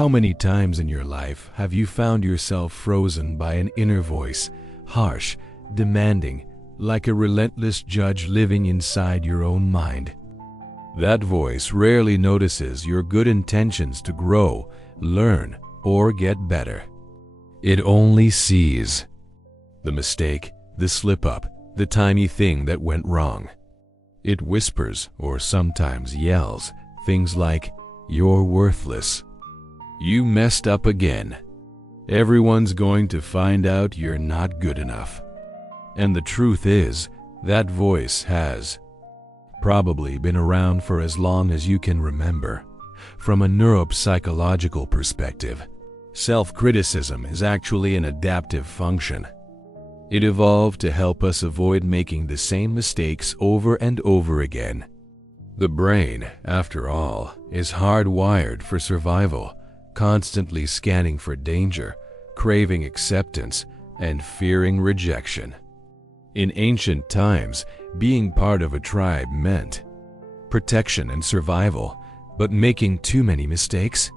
How many times in your life have you found yourself frozen by an inner voice, harsh, demanding, like a relentless judge living inside your own mind? That voice rarely notices your good intentions to grow, learn, or get better. It only sees the mistake, the slip-up, the tiny thing that went wrong. It whispers, or sometimes yells, things like, "You're worthless. You messed up again. Everyone's going to find out you're not good enough." And the truth is, that voice has probably been around for as long as you can remember. From a neuropsychological perspective, self-criticism is actually an adaptive function. It evolved to help us avoid making the same mistakes over and over again. The brain, after all, is hardwired for survival, constantly scanning for danger, craving acceptance, and fearing rejection. In ancient times, being part of a tribe meant protection and survival, but making too many mistakes?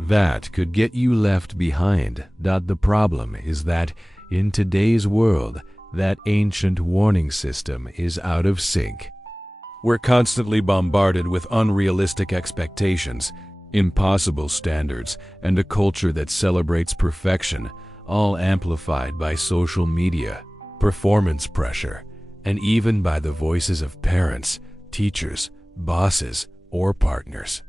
That could get you left behind. The problem is that in today's world, that ancient warning system is out of sync. We're constantly bombarded with unrealistic expectations, impossible standards, and a culture that celebrates perfection, all amplified by social media, performance pressure, and even by the voices of parents, teachers, bosses, or partners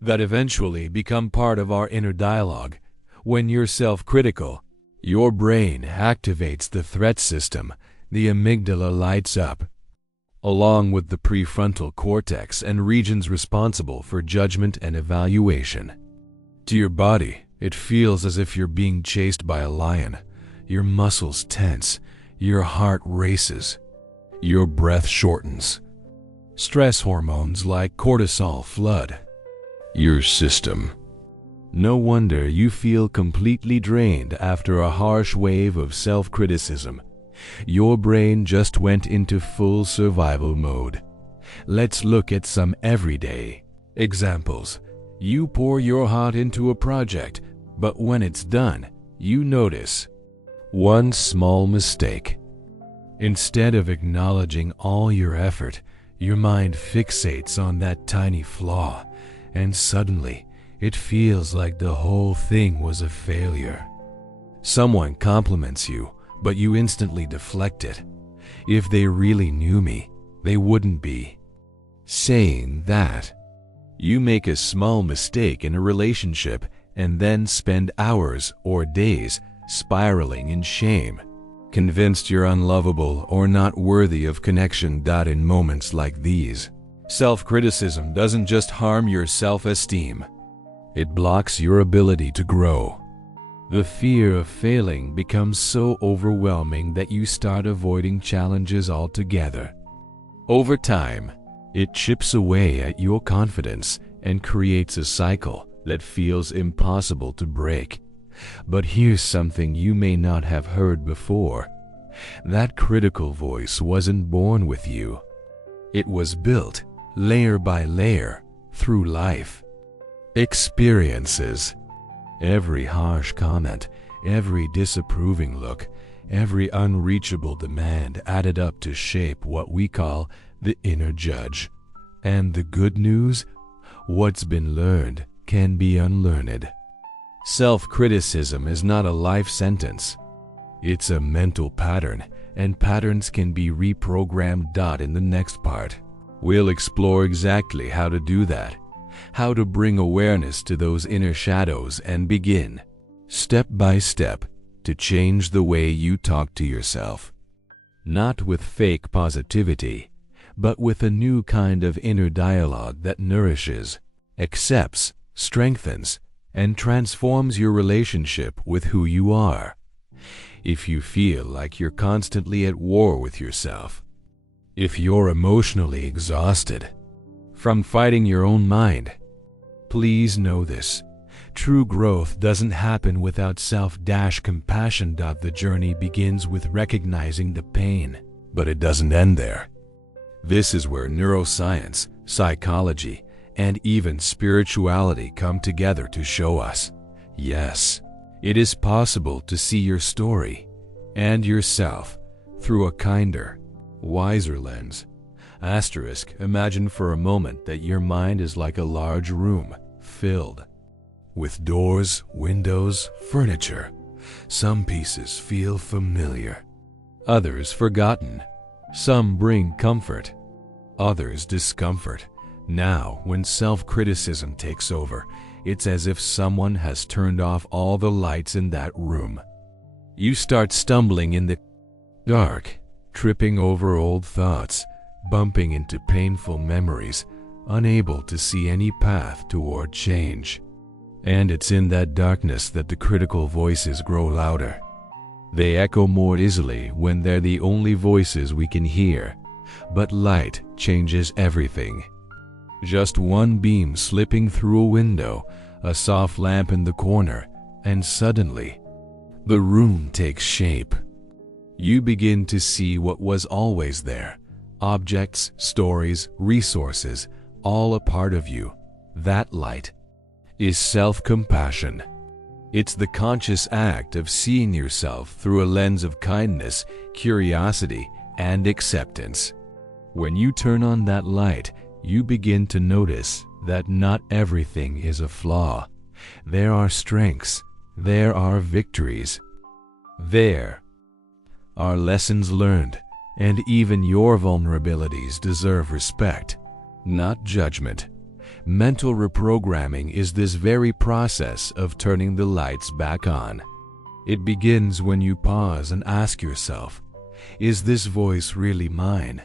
that eventually become part of our inner dialogue. When you're self-critical, your brain activates the threat system, the amygdala lights up, along with the prefrontal cortex and regions responsible for judgment and evaluation. To your body, it feels as if you're being chased by a lion. Your muscles tense, your heart races, your breath shortens. Stress hormones like cortisol flood your system. No wonder you feel completely drained after a harsh wave of self-criticism. Your brain just went into full survival mode. Let's look at some everyday examples. You pour your heart into a project, but when it's done, you notice one small mistake. Instead of acknowledging all your effort, your mind fixates on that tiny flaw, and suddenly it feels like the whole thing was a failure. Someone compliments you, but you instantly deflect it. If they really knew me, they wouldn't be saying that. You make a small mistake in a relationship and then spend hours or days spiraling in shame, convinced you're unlovable or not worthy of connection. In moments like these, self-criticism doesn't just harm your self-esteem, it blocks your ability to grow. The fear of failing becomes so overwhelming that you start avoiding challenges altogether. Over time, it chips away at your confidence and creates a cycle that feels impossible to break. But here's something you may not have heard before. That critical voice wasn't born with you. It was built, layer by layer, through life experiences. Every harsh comment, every disapproving look, every unreachable demand added up to shape what we call the inner judge. And the good news? What's been learned can be unlearned. Self-criticism is not a life sentence. It's a mental pattern, and patterns can be reprogrammed. In the next part, we'll explore exactly how to do that, how to bring awareness to those inner shadows and begin, step by step, to change the way you talk to yourself. Not with fake positivity, but with a new kind of inner dialogue that nourishes, accepts, strengthens, and transforms your relationship with who you are. If you feel like you're constantly at war with yourself, if you're emotionally exhausted from fighting your own mind, please know this: true growth doesn't happen without self-compassion. The journey begins with recognizing the pain, but it doesn't end there. This is where neuroscience, psychology, and even spirituality come together to show us, yes, it is possible to see your story and yourself through a kinder, wiser lens. Asterisk, imagine for a moment that your mind is like a large room filled with doors, windows, furniture. Some pieces feel familiar, others forgotten. Some bring comfort, others discomfort. Now, when self-criticism takes over, it's as if someone has turned off all the lights in that room. You start stumbling in the dark, tripping over old thoughts, bumping into painful memories, unable to see any path toward change. And it's in that darkness that the critical voices grow louder. They echo more easily when they're the only voices we can hear. But light changes everything. Just one beam slipping through a window, a soft lamp in the corner, and suddenly, the room takes shape. You begin to see what was always there. Objects, stories, resources, all a part of you. That light is self-compassion. It's the conscious act of seeing yourself through a lens of kindness, curiosity, and acceptance. When you turn on that light, you begin to notice that not everything is a flaw. There are strengths, there are victories, there are lessons learned, and even your vulnerabilities deserve respect, not judgment. Mental reprogramming is this very process of turning the lights back on. It begins when you pause and ask yourself, is this voice really mine?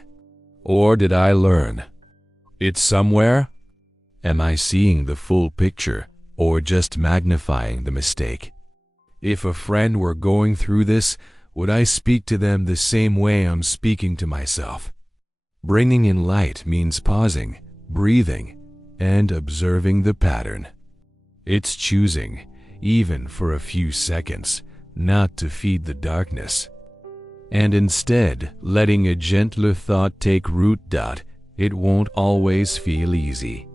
Or did I learn it somewhere? Am I seeing the full picture or just magnifying the mistake? If a friend were going through this, would I speak to them the same way I'm speaking to myself? Bringing in light means pausing, breathing, and observing the pattern. It's choosing, even for a few seconds, not to feed the darkness, and instead letting a gentler thought take root. It won't always feel easy.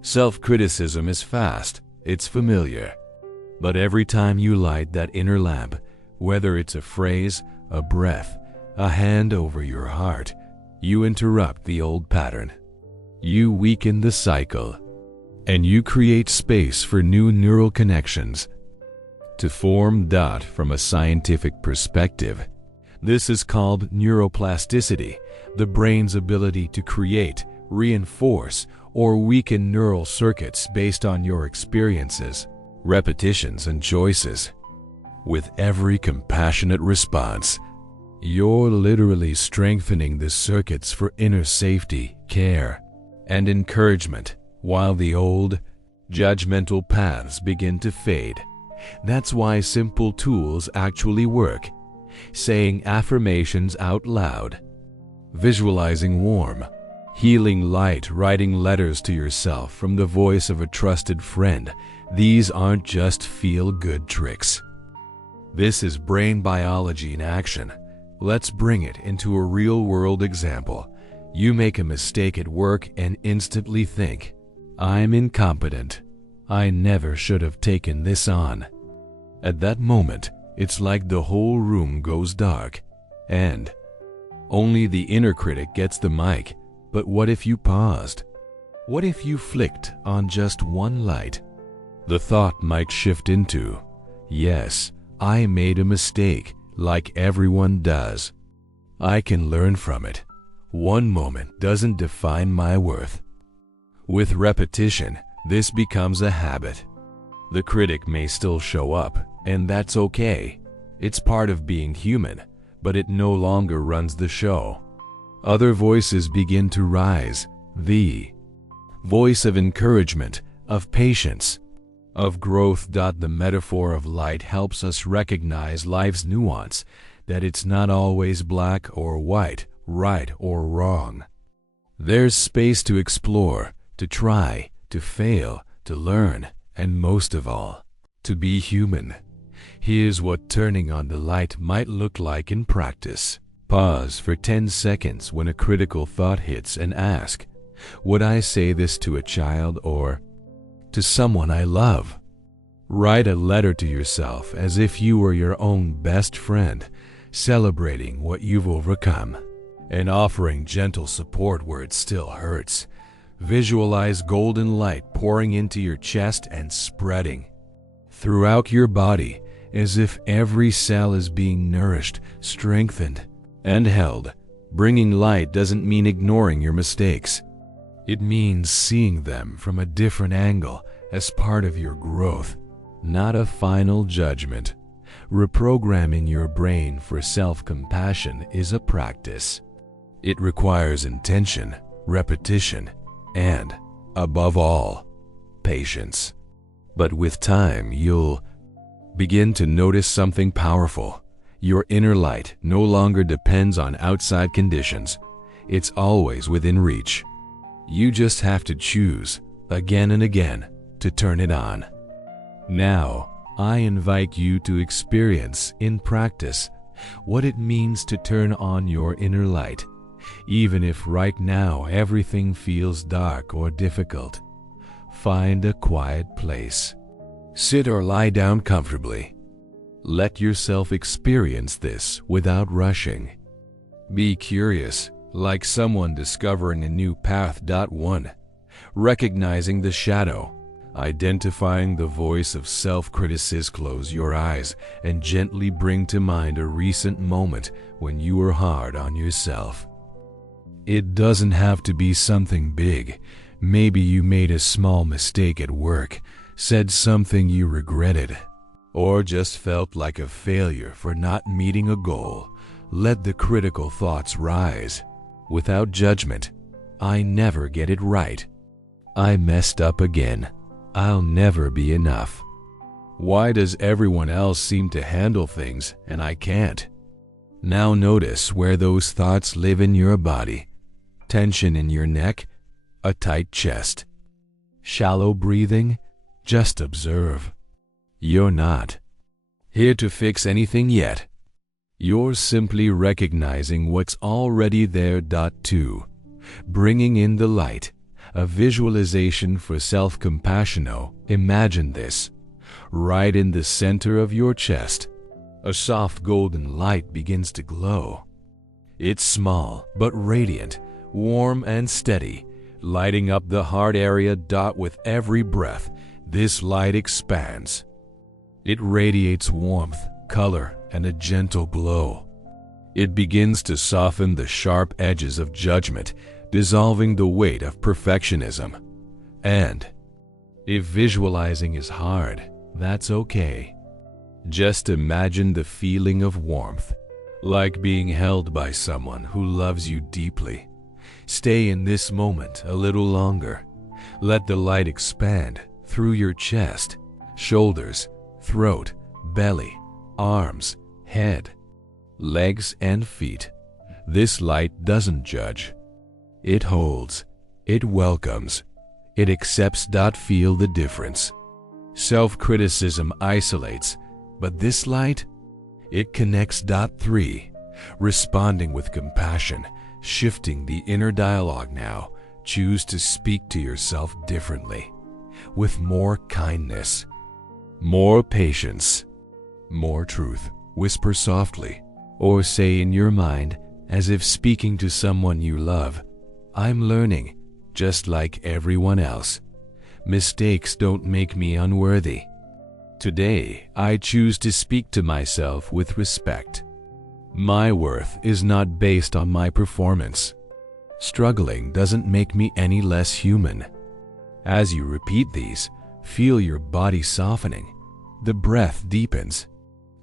Self-criticism is fast, it's familiar. But every time you light that inner lamp, whether it's a phrase, a breath, a hand over your heart, you interrupt the old pattern. You weaken the cycle, and you create space for new neural connections to form. From a scientific perspective, this is called neuroplasticity, the brain's ability to create, reinforce, or weaken neural circuits based on your experiences, repetitions, and choices. With every compassionate response, you're literally strengthening the circuits for inner safety, care, and encouragement, while the old, judgmental paths begin to fade. That's why simple tools actually work. Saying affirmations out loud, visualizing warm, healing light, writing letters to yourself from the voice of a trusted friend. These aren't just feel-good tricks. This is brain biology in action. Let's bring it into a real-world example. You make a mistake at work and instantly think, I'm incompetent. I never should have taken this on. At that moment, it's like the whole room goes dark, and only the inner critic gets the mic. But what if you paused? What if you flicked on just one light? The thought might shift into, yes, I made a mistake, like everyone does. I can learn from it. One moment doesn't define my worth. With repetition, this becomes a habit. The critic may still show up, and that's okay. It's part of being human, but it no longer runs the show. Other voices begin to rise. The voice of encouragement, of patience, of growth. The metaphor of light helps us recognize life's nuance, that it's not always black or white, right or wrong. There's space to explore, to try, to fail, to learn, and most of all, to be human. Here's what turning on the light might look like in practice. Pause for 10 seconds when a critical thought hits and ask, Would I say this to a child or to someone I love? Write a letter to yourself as if you were your own best friend, celebrating what you've overcome and offering gentle support where it still hurts. Visualize golden light pouring into your chest and spreading throughout your body as if every cell is being nourished, strengthened, and held. Bringing light doesn't mean ignoring your mistakes. It means seeing them from a different angle as part of your growth, not a final judgment. Reprogramming your brain for self-compassion is a practice. It requires intention, repetition, and, above all, patience. But with time, you'll begin to notice something powerful. Your inner light no longer depends on outside conditions. It's always within reach. You just have to choose, again and again, to turn it on. Now, I invite you to experience in practice what it means to turn on your inner light, even if right now everything feels dark or difficult. Find a quiet place. Sit or lie down comfortably. Let yourself experience this without rushing. Be curious, like someone discovering a new path. 1. Recognizing the shadow. Identifying the voice of self-criticism. Close your eyes and gently bring to mind a recent moment when you were hard on yourself. It doesn't have to be something big. Maybe you made a small mistake at work, said something you regretted, or just felt like a failure for not meeting a goal. Let the critical thoughts rise. Without judgment. I never get it right. I messed up again. I'll never be enough. Why does everyone else seem to handle things and I can't? Now notice where those thoughts live in your body. Tension in your neck, a tight chest. Shallow breathing, just observe. You're not here to fix anything yet. You're simply recognizing what's already there. 2. Bringing in the light. A visualization for self-compassion. Imagine this. Right in the center of your chest, a soft golden light begins to glow. It's small but radiant, warm and steady, lighting up the heart area. With every breath, this light expands. It radiates warmth, color, and a gentle glow. It begins to soften the sharp edges of judgment, dissolving the weight of perfectionism. And if visualizing is hard, that's okay. Just imagine the feeling of warmth, like being held by someone who loves you deeply. Stay in this moment a little longer. Let the light expand through your chest, shoulders, throat, belly, arms, head, legs, and feet. This light doesn't judge. It holds, it welcomes, it accepts. Feel the difference. Self-criticism isolates, but this light, it connects. 3. Responding with compassion, shifting the inner dialogue now. Choose to speak to yourself differently, with more kindness, more patience, more truth. Whisper softly, or say in your mind, as if speaking to someone you love, I'm learning, just like everyone else. Mistakes don't make me unworthy. Today, I choose to speak to myself with respect. My worth is not based on my performance. Struggling doesn't make me any less human. As you repeat these, feel your body softening. The breath deepens.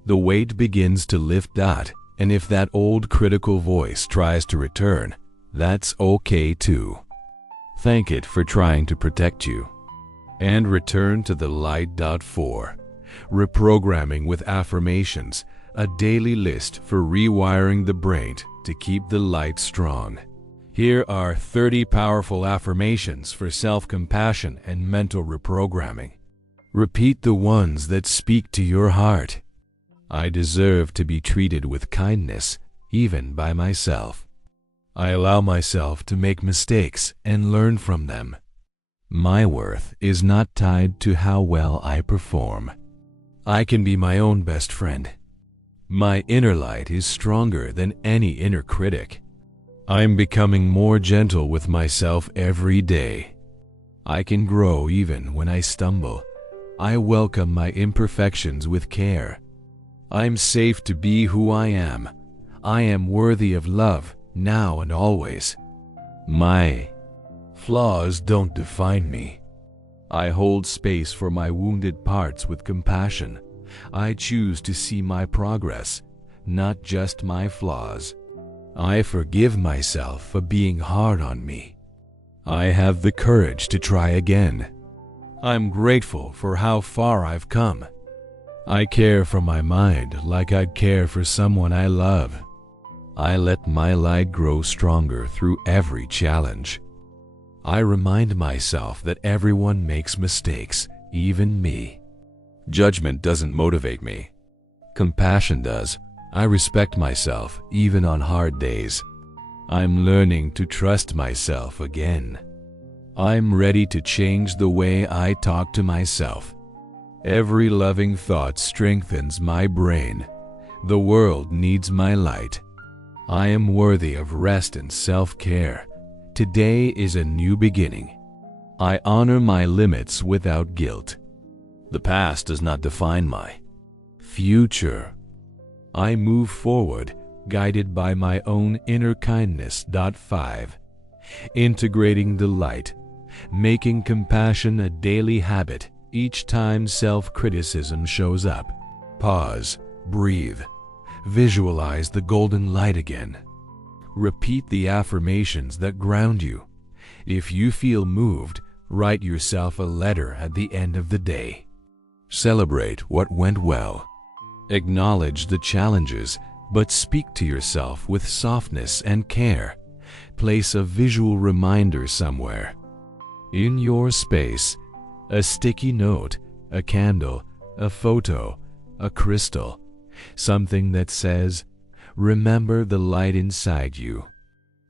The weight begins to lift. And if that old critical voice tries to return, that's okay too. Thank it for trying to protect you. And return to the light. 4. Reprogramming with affirmations, a daily list for rewiring the brain to keep the light strong. Here are 30 powerful affirmations for self-compassion and mental reprogramming. Repeat the ones that speak to your heart. I deserve to be treated with kindness, even by myself. I allow myself to make mistakes and learn from them. My worth is not tied to how well I perform. I can be my own best friend. My inner light is stronger than any inner critic. I'm becoming more gentle with myself every day. I can grow even when I stumble. I welcome my imperfections with care. I'm safe to be who I am. I am worthy of love, now and always. My flaws don't define me. I hold space for my wounded parts with compassion. I choose to see my progress, not just my flaws. I forgive myself for being hard on me. I have the courage to try again. I'm grateful for how far I've come. I care for my mind like I'd care for someone I love. I let my light grow stronger through every challenge. I remind myself that everyone makes mistakes, even me. Judgment doesn't motivate me. Compassion does. I respect myself even on hard days. I'm learning to trust myself again. I'm ready to change the way I talk to myself. Every loving thought strengthens my brain. The world needs my light. I am worthy of rest and self-care. Today is a new beginning. I honor my limits without guilt. The past does not define my future. I move forward, guided by my own inner kindness. 5. Integrating delight, making compassion a daily habit. Each time self-criticism shows up, pause, breathe, visualize the golden light again. Repeat the affirmations that ground you. If you feel moved, write yourself a letter at the end of the day. Celebrate what went well. Acknowledge the challenges, but speak to yourself with softness and care. Place a visual reminder somewhere. In your space, a sticky note, a candle, a photo, a crystal, something that says, "Remember the light inside you."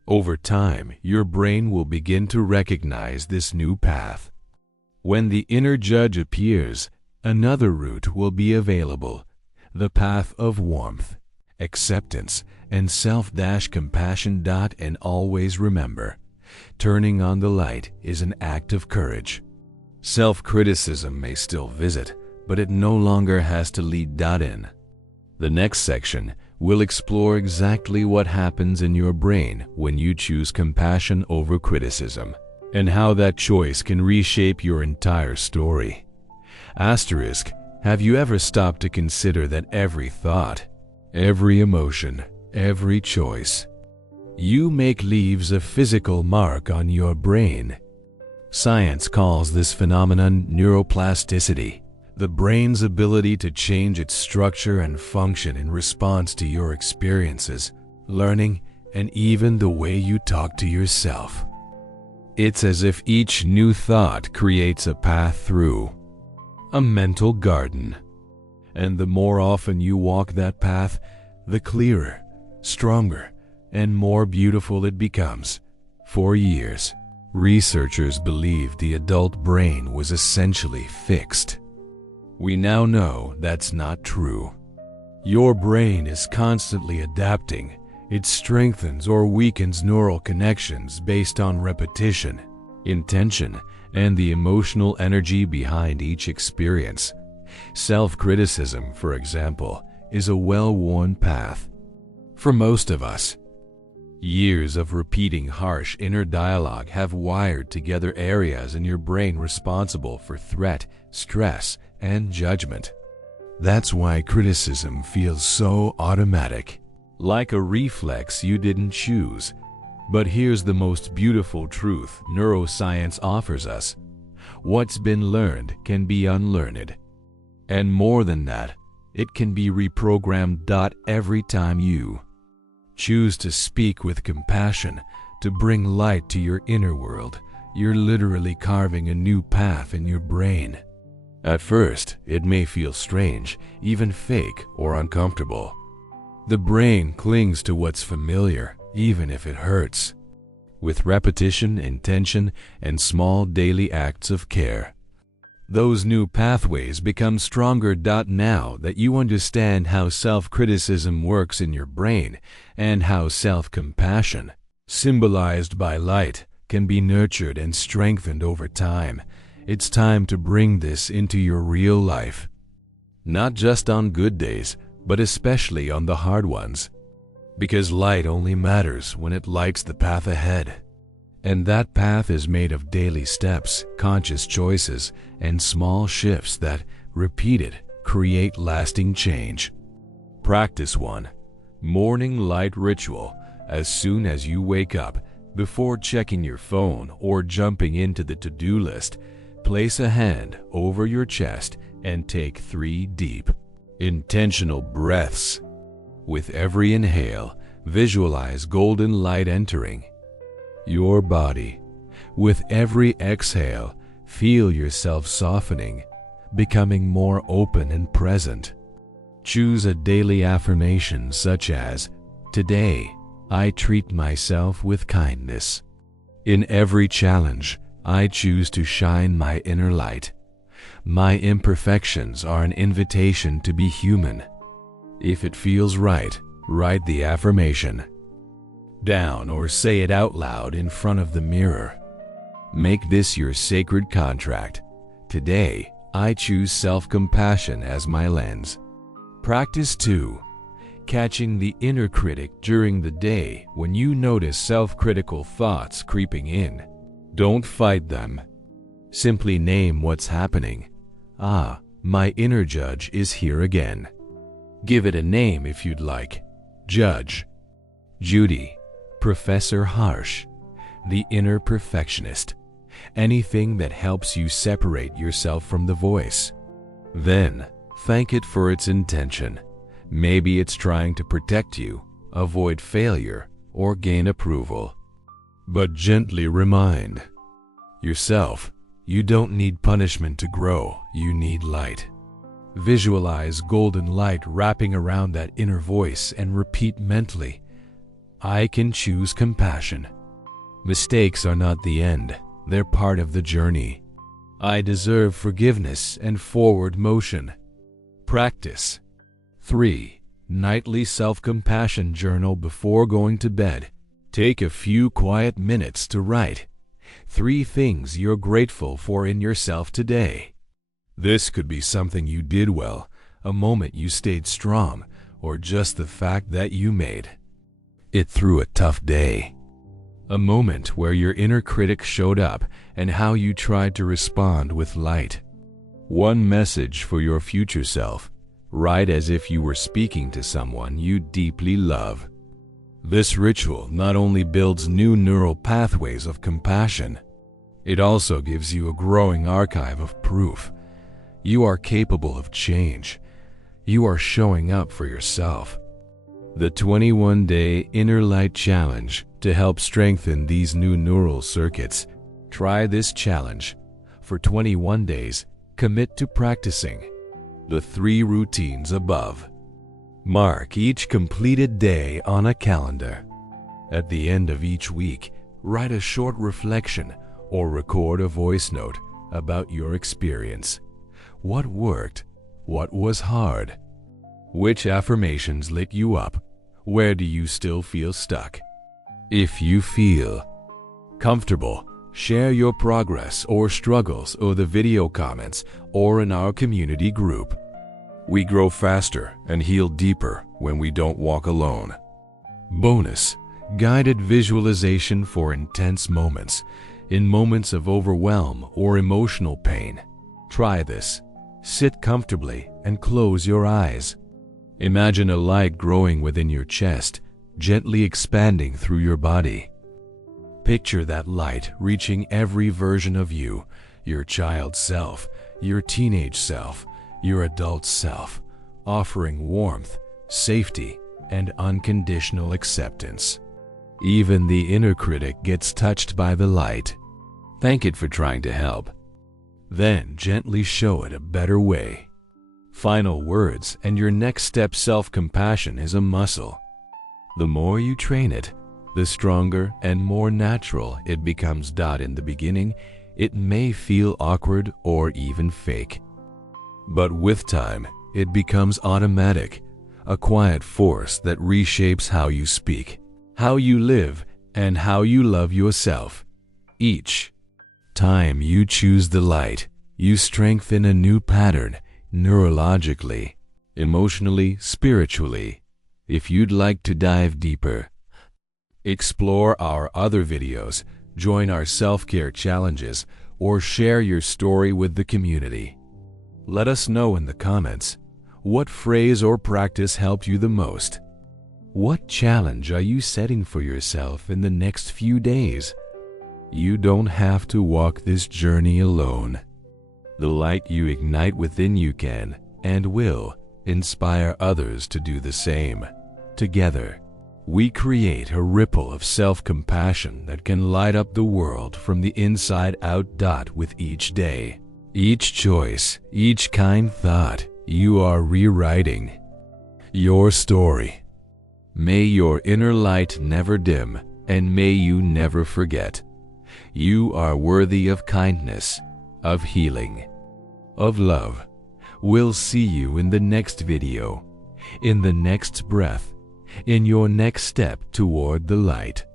Over time, your brain will begin to recognize this new path. When the inner judge appears, another route will be available, the path of warmth, acceptance, and self-compassion. And always remember, turning on the light is an act of courage. Self-criticism may still visit, but it no longer has to lead. In the next section, we'll explore exactly what happens in your brain when you choose compassion over criticism, and how that choice can reshape your entire story. Asterisk, have you ever stopped to consider that every thought, every emotion, every choice you make leaves a physical mark on your brain? Science calls this phenomenon neuroplasticity, the brain's ability to change its structure and function in response to your experiences, learning, and even the way you talk to yourself. It's as if each new thought creates a path through a mental garden. And the more often you walk that path, the clearer, stronger, and more beautiful it becomes. For years, researchers believed the adult brain was essentially fixed. We now know that's not true. Your brain is constantly adapting. It strengthens or weakens neural connections based on repetition, intention, and the emotional energy behind each experience. Self-criticism, for example, is a well-worn path. For most of us, years of repeating harsh inner dialogue have wired together areas in your brain responsible for threat, stress, and judgment. That's why criticism feels so automatic, like a reflex you didn't choose. But here's the most beautiful truth neuroscience offers us. What's been learned can be unlearned. And more than that, it can be reprogrammed. Every time you choose to speak with compassion, to bring light to your inner world, you're literally carving a new path in your brain. At first, it may feel strange, even fake or uncomfortable. The brain clings to what's familiar, even if it hurts. With repetition, intention, and small daily acts of care, those new pathways become stronger. Now that you understand how self-criticism works in your brain and how self-compassion, symbolized by light, can be nurtured and strengthened over time, it's time to bring this into your real life. Not just on good days, but especially on the hard ones. Because light only matters when it lights the path ahead. And that path is made of daily steps, conscious choices, and small shifts that, repeated, create lasting change. Practice 1. Morning light ritual. As soon as you wake up, before checking your phone or jumping into the to-do list, place a hand over your chest and take 3 deep, intentional breaths. With every inhale, visualize golden light entering your body. With every exhale, feel yourself softening, becoming more open and present. Choose a daily affirmation such as, "Today, I treat myself with kindness." In every challenge, I choose to shine my inner light. My imperfections are an invitation to be human. If it feels right, write the affirmation down or say it out loud in front of the mirror. Make this your sacred contract. Today, I choose self-compassion as my lens. Practice 2. Catching the inner critic during the day. When you notice self-critical thoughts creeping in, don't fight them. Simply name what's happening. "Ah, my inner judge is here again." Give it a name if you'd like. Judge, Judy, Professor Harsh, the inner perfectionist. Anything that helps you separate yourself from the voice. Then, thank it for its intention. Maybe it's trying to protect you, avoid failure, or gain approval. But gently remind yourself, you don't need punishment to grow, you need light. Visualize golden light wrapping around that inner voice and repeat mentally, "I can choose compassion." Mistakes are not the end, they're part of the journey. I deserve forgiveness and forward motion. Practice 3. Nightly self-compassion journal before going to bed. Take a few quiet minutes to write 3 things you're grateful for in yourself today. This could be something you did well, a moment you stayed strong, or just the fact that you made it through a tough day. A moment where your inner critic showed up and how you tried to respond with light. One message for your future self. Write as if you were speaking to someone you deeply love. This ritual not only builds new neural pathways of compassion, it also gives you a growing archive of proof. You are capable of change. You are showing up for yourself. The 21-day Inner Light Challenge to help strengthen these new neural circuits. Try this challenge. For 21 days, commit to practicing the 3 routines above. Mark each completed day on a calendar. At the end of each week, write a short reflection or record a voice note about your experience. What worked? What was hard? Which affirmations lit you up? Where do you still feel stuck? If you feel comfortable, share your progress or struggles or the video comments or in our community group. We grow faster and heal deeper when we don't walk alone. Bonus: guided visualization for intense moments. In moments of overwhelm or emotional pain, try this. Sit comfortably and close your eyes. Imagine a light growing within your chest, gently expanding through your body. Picture that light reaching every version of you, your child self, your teenage self, your adult self, offering warmth, safety, and unconditional acceptance. Even the inner critic gets touched by the light. Thank it for trying to help. Then gently show it a better way. Final words and your next step. Self-compassion is a muscle. The more you train it, the stronger and more natural it becomes. In the beginning, it may feel awkward or even fake. But with time, it becomes automatic, a quiet force that reshapes how you speak, how you live, and how you love yourself. Each time you choose the light, you strengthen a new pattern, neurologically, emotionally, spiritually. If you'd like to dive deeper, explore our other videos, join our self-care challenges, or share your story with the community, let us know in the comments what phrase or practice helped you the most. What challenge are you setting for yourself in the next few days? You don't have to walk this journey alone. The light you ignite within you can and will inspire others to do the same. Together, we create a ripple of self-compassion that can light up the world from the inside out. With each day, each choice, each kind thought, you are rewriting your story. May your inner light never dim, and may you never forget. You are worthy of kindness, of healing, of love. We'll see you in the next video, in the next breath, in your next step toward the light.